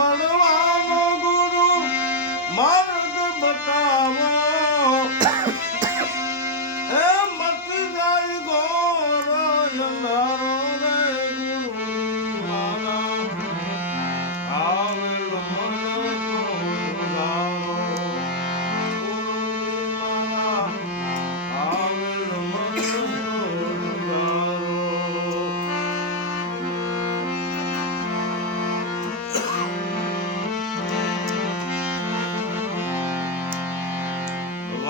મળવાનો ગુરુ માર્ગ બતાવા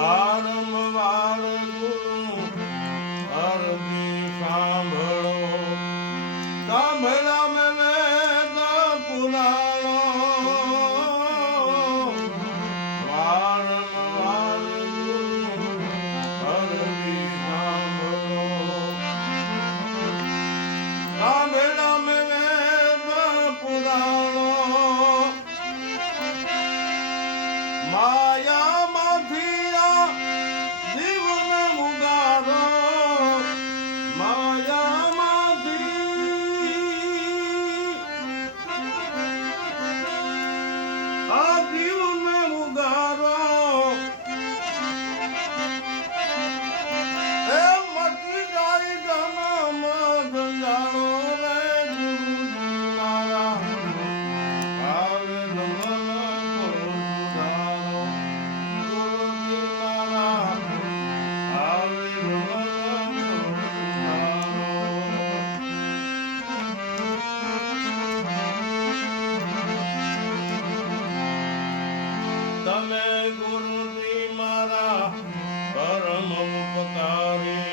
વારંવાર તમે ગુરુજી મારા પરમ ઉપકારી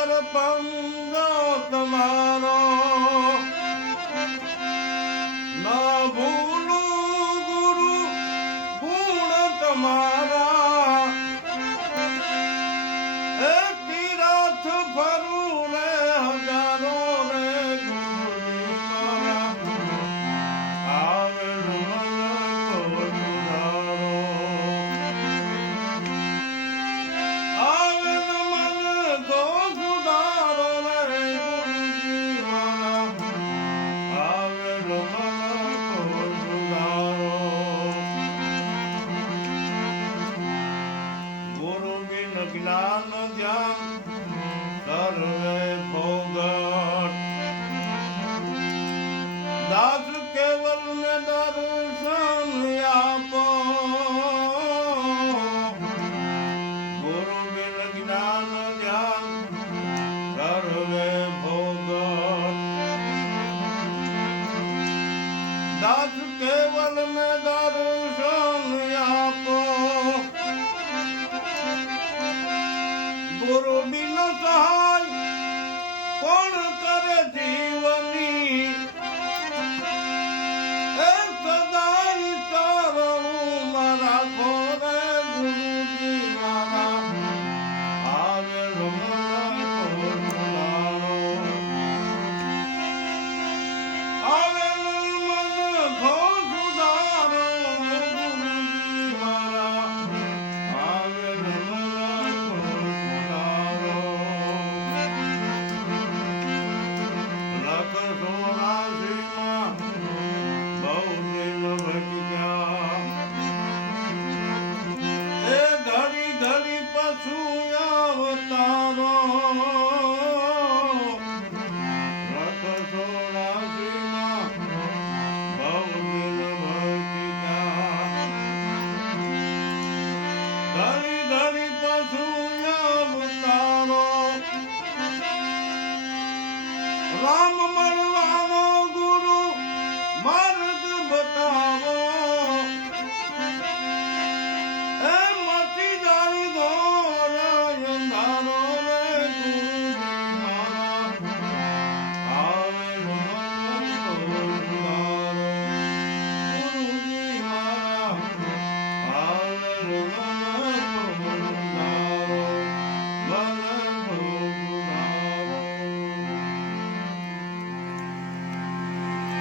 પાર પંગો તમારો. ના ભૂલું ગુરુ ગુણ તમારો. જ્ઞાન ધ્યાન, સર્વે ભોગટ. દાસ કેવલ ને દર્શન આપો. ગુરુ બિન જ્ઞાન, ધ્યાન, સર્વે ભોગટ. દાસ કેવલ ને કરુણી નો સહાય કોણ કરે જીવની ஆமாம்மா